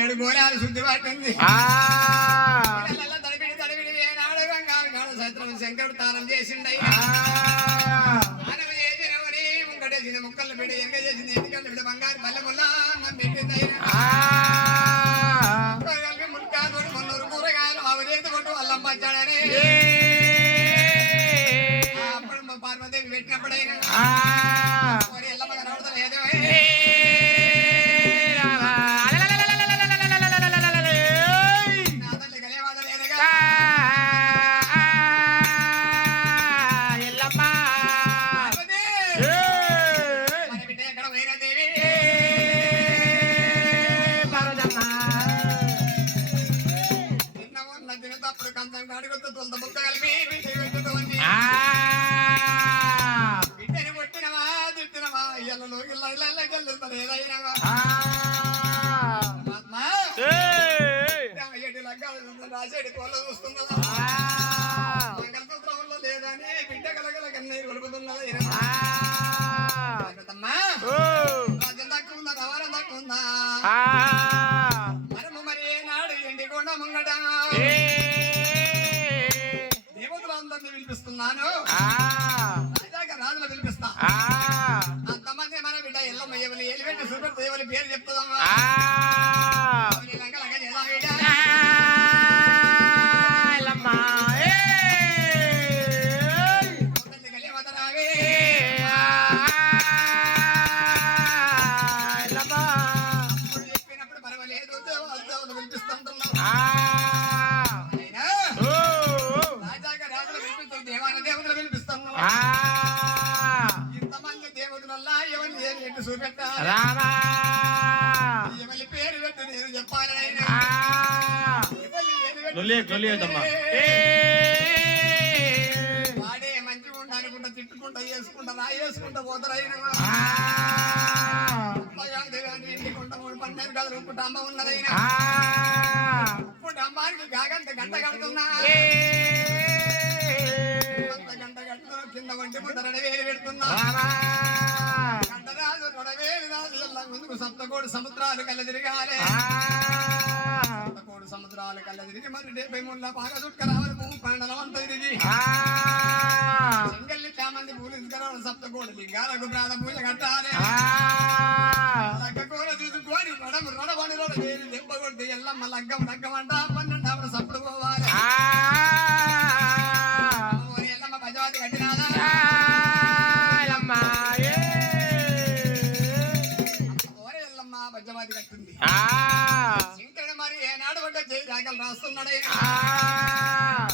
ఏడు గోరాలు శుద్ధి పట్టింది తడిపిడి తడిపిడి ఏనాడు సత్రం శంకరుడు తానం చేసిండయి చేసినవని ముంగటేసిన ముక్కలు పెట్టి ఎంక చేసింది ఎందుకంటే ఇప్పుడు బంగారు పల్లెముల్లా పెట్టింది ముల్కాదు మున్నూరు కూరగాయలు అవరేది కొట్టు అల్లం పచ్చాడని అప్పుడు పార్వదేవి పెట్టినప్పుడైనా ఎల్లమ్మ కనబడతలేదు బిడ్డని కొట్టినవా తిట్టినవా ఇళ్ళలో ఇళ్ళకెళ్ళిస్తారు ఏదైనా ఏడు లగ్గాలు రాసేడు కోళ్ళ చూస్తున్నదా మంగళసూత్రంలో లేదని బిడ్డ కలగల కన్నీరు కొలుపుతున్నదా రాజ్యం తక్కువ ఉందా రవాణా తక్కువ ఉందా మనము మరి ఏనాడు ఎండికొండ ముంగట దేవతలందరినీ పిలిపిస్తున్నాను రాజులు పిలిపిస్తా అంతమంది మన బిడ్డ ఎల్లమ్మ ఎవరి ఎలిపెట్టి సూపర్ ఎవరి పేరు చెప్తుందమ్మా చెప్పినప్పుడు పర్వాలేదు దేవతలు పిలిపిస్తుంటున్నాం దేవతలు పిలిపిస్తున్నాం ఇంతమంది దేవతలల్లా ఎవరిని ఎట్టు చూపెట్టాలి ఎవరి పేరు పెట్టు నేను చెప్పాలి వాడే మంచిగా ఉండాలనుకుంటా తిట్టుకుంటా వేసుకుంటా రా వేసుకుంటా పోతారైనా ఇంటికుంటా 12 గదులు ఉప్పు అమ్మ ఉన్నదైనా ఉప్పు అమ్మానికి గాగంత గంట కడుతున్నా కింద వంటి ముద్దరని వేలు పెడుతున్నా గంటరాజు కొడవేలు రాజు ముందుకు సప్తకోడు సముద్రాలు కళ్ళ తిరగాలి సప్తకోడు సముద్రాలు కళ్ళ తిరిగి మరి 73 పాక చుట్క రావాలి భూమి పండలం అంత తిరిగి చెంగల్ని చామంది పూలు తీసుకురావాలి సప్తకోడు లింగాలకు ప్రాణ పూజ కట్టాలి లగ్గకూర చూసుకొని రొడబడి వేలు దెబ్బ కొడితే ఎల్లమ్మ లగ్గం లగ్గమంట 12 సప్పుడు పోవాలి పద్యమాది కట్టింది శంకరుడు మరి ఏనాడు ఒక జై రాగలు రాస్తున్నాడు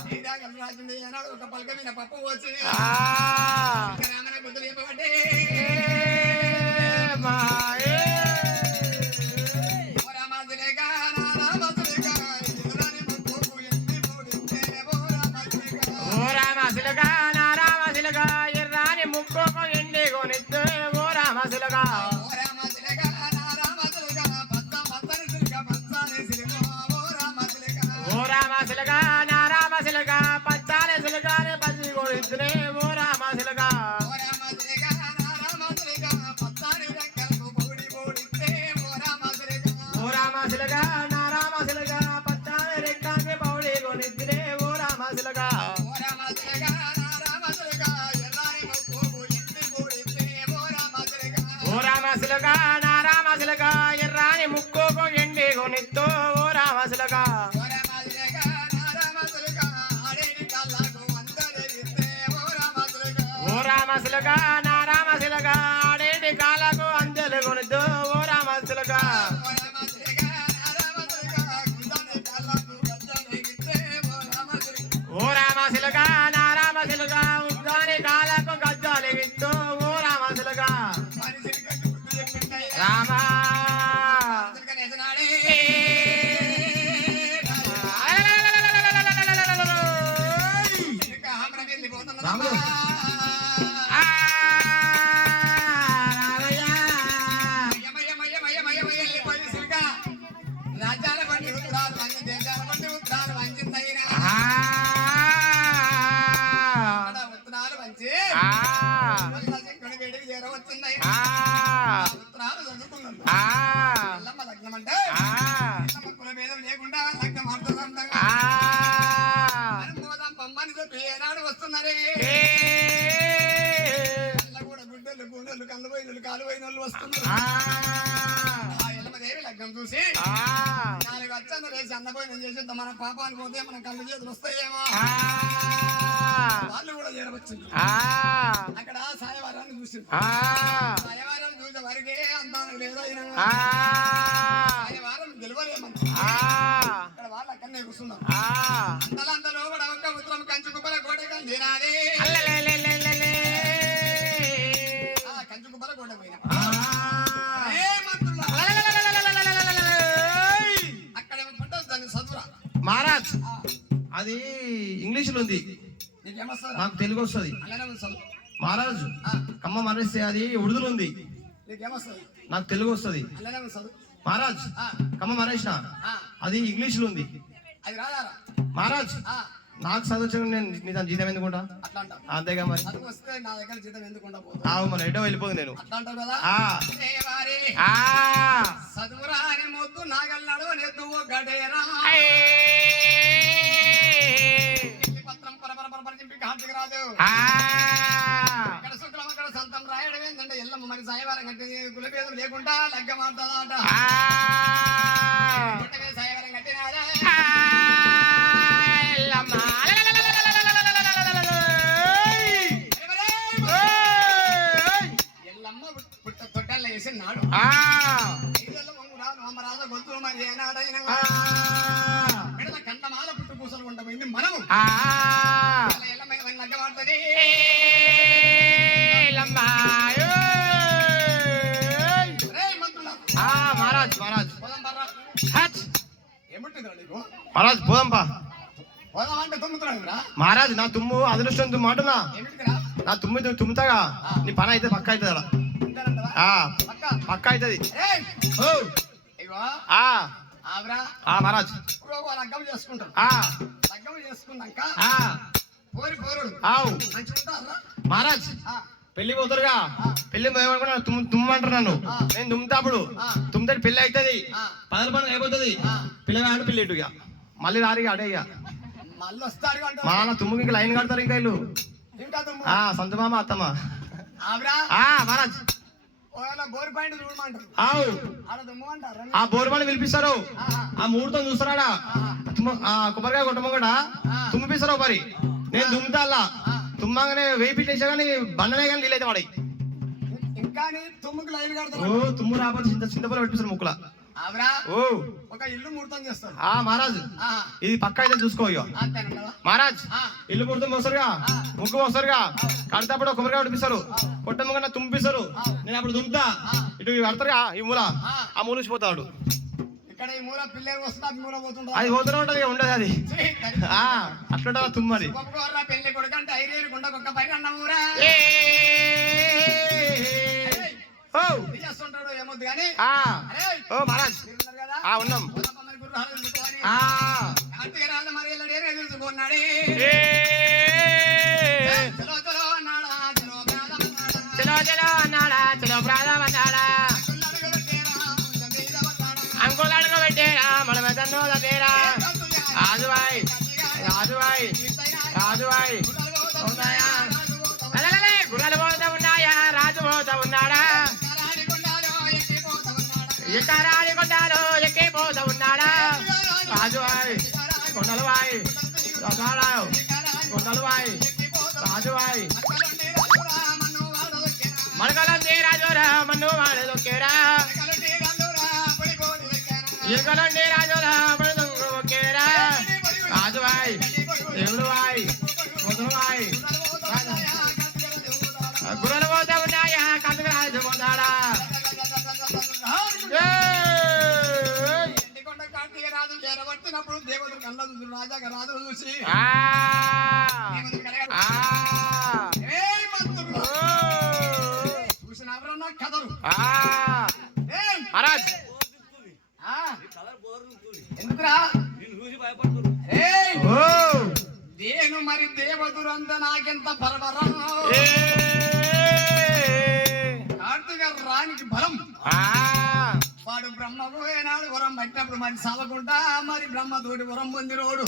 జై రాగలు రాసిండు ఏనాడు ఒక పలక మీద పప్పు పోసి రామన బుద్ధులు చెప్పబడ్డే ముక్కు ఎండి కొనిస్తే ఓ రామశిలగా రామశిలగా నా రామశిలగా పచ్చాలే శిలగానే పచ్చి కొడిద్దునే ఓ రామశిలగా ఓ రామశిలగా నా రామశిలగా పచ్చాలే రెక్కాకి పౌడి కొనిద్దునే ఓ రామశిలగా ఓ రామశిలగా నా రామశిలగా ఎర్రాని ముక్కోకు ఎండి కొనిద్దో ఓ రామశిలగా ఓ రామశిలగా అన్నపోయిన చేసేద్దాం మన పాపానికి పోతే మన కళ్ళు చేతులు వస్తాయేమో వాళ్ళు కూడా చేరవచ్చు అక్కడ సాయవారాన్ని చూసి సాయవారాన్ని చూసే వారికే అంత లేదా సాయవారం గెలవలేమంత అక్కడ వాళ్ళు అక్కడనే కూర్చున్నారు అంతలో లోపల ఒక్క ఉత్తరం కంచు కుప్పల కోటగా తినాలి కంచు కుప్పల కోట పోయిన అక్కడ పట్టదు దాన్ని చదువురా మహారాజ్ అది ఇంగ్లీష్ లో ఉంది నాకు తెలుగు వస్తుంది మహారాజు కమ్మ మరేస్తే అది ఉర్దూలో ఉంది నాకు తెలుగు వస్తుంది మహారాజ్ కమ్మ మరేసిన అది ఇంగ్లీష్ లో ఉంది మహారాజ్ నాకు చదువు నేను నీ దాని జీతం ఎందుకుంటా అంతేగా మరి మరి ఎటో వెళ్ళిపోదు నేను చదువురాని మొద్దు నాగల్లాడు నెద్దు గడేరా పత్రం పరపరపరపరి ఘాటుకు రాదు ఇక్కడ శుక్లం అక్కడ సంతం రాయడం ఏంటంటే ఎల్లమ్మ మరి సాయవారం కట్టింది కులభేదం లేకుండా లగ్గ మాట్లాడదాట సాయవారం కట్టినారా ఎల్లమ్మ పుట్ట తొట్టెల్లో వేసి నాడు రామరాజ గొంతు మరి ఏనాడైనా కంటమాల పుట్టు పూసలు ఉండబోయింది మనము లగ్గ మాడుతుంది మహారాజ్ మహారాజ్ మహారాజ్ పోదంపా మహారాజ్ నా తుమ్ము అదృష్టం తుమ్ము అంటున్నా నా తుమ్ముతాగా నీ పని అయితే పక్క అవుతుంది పక్క అవుతుంది మహారాజ్ లగ్గం చేసుకుంటారు లగ్గం చేసుకున్నాక మహారాజ్ పెళ్లి పోతారుగా పెళ్లి పోయకుండా తుమ్మంటారు నన్ను నేను తుమ్ముతాప్పుడు తుమ్మితే పెళ్లి అవుతుంది పదల పనులు అయిపోతుంది పిల్లగాడు పెళ్లి ఇటుగా మళ్ళీ రారిగా అడే ఇక మళ్ళీ వస్తాడు మా తుమ్ముకి ఇంకా లైన్ కడతారు ఇంకా ఇల్లు సంత మామ అత్తమ్మ మహారాజ్ ఆ బోర్ పాయింట్ పిలిపిస్తారు ఆ ముహూర్తం చూస్తారా కొబ్బరికాయ కొట్టమొకట తుమ్మిపిస్తారు మరి నేను తుమ్ముతా అలా తుమ్మంగానే వేయిపిట్టేసా కానీ బండనే కానీ నీళ్ళైతే వాడాయి తుమ్ము రాబోతే చింతపల్లి పెట్టిస్తారు ముక్కుల ఒక ఇల్లు ముహూర్తం చేస్తారు మహారాజ్ ఇది పక్క అయితే చూసుకో మహారాజ్ ఇల్లు ముహూర్తం పోస్తారుగా ముగ్గు పోస్తారుగా కడతప్పుడు కొబ్బరికాయ కొట్టిస్తారు కొట్టమ్మగా తుమ్మిస్తారు నేను అప్పుడు తుమ్ముతా ఇటు కడతారుగా ఈ మూల ఆ మూల పోతాడు అది పోతూనే ఉంటది ఉండదు అది అట్లా తుమ్మది పెళ్లి కొడుకంటే ఏమొద్దు కానీ మహారాజ్ ఉన్నాం చలో చలో అన్నాడా చలో ప్రాణం అన్నాడా అంకుల్ అడగబెట్టేరా మన మెదన్నో తేరా రాజువాయ్ రాజువాయ్ రాజువాయ్ ఉన్నాయా గుర్రాలు పోతా ఉన్నాయా రాజు పోతా ఉన్నాడా ఎక్కరాని కొండాలు ఎక్కిపోతా ఉన్నాడా రాజువాయ్ కొండలువాయ్ కొండలువాయ్ రాజువాయ్ మడకలంది రాజురా మన్ను వాడు దొక్కేరా ఎక్కడండి రాజురా దొక్కేరా రాజువాయ్ దేవుడువాయ్ మొదలువాయ్ గుర్రలు పోతా ఉన్నాయా కథకు రాజు పోతాడా చేరబట్టినప్పుడు దేవతలు కళ్ళ చూసి రాజాగా రాజులు చూసి చూసిన ఎవరన్నా కథలు మహారాజ్ ఎందుకురా దేను మరి దేవతలు అంతా నాకెంత పరవరం కార్తీక రానికి బలం వాడు బ్రహ్మకు ఏనాడు వరం పట్టినప్పుడు మరి సావకుండా మరి బ్రహ్మతోటి వరం పొందినోడు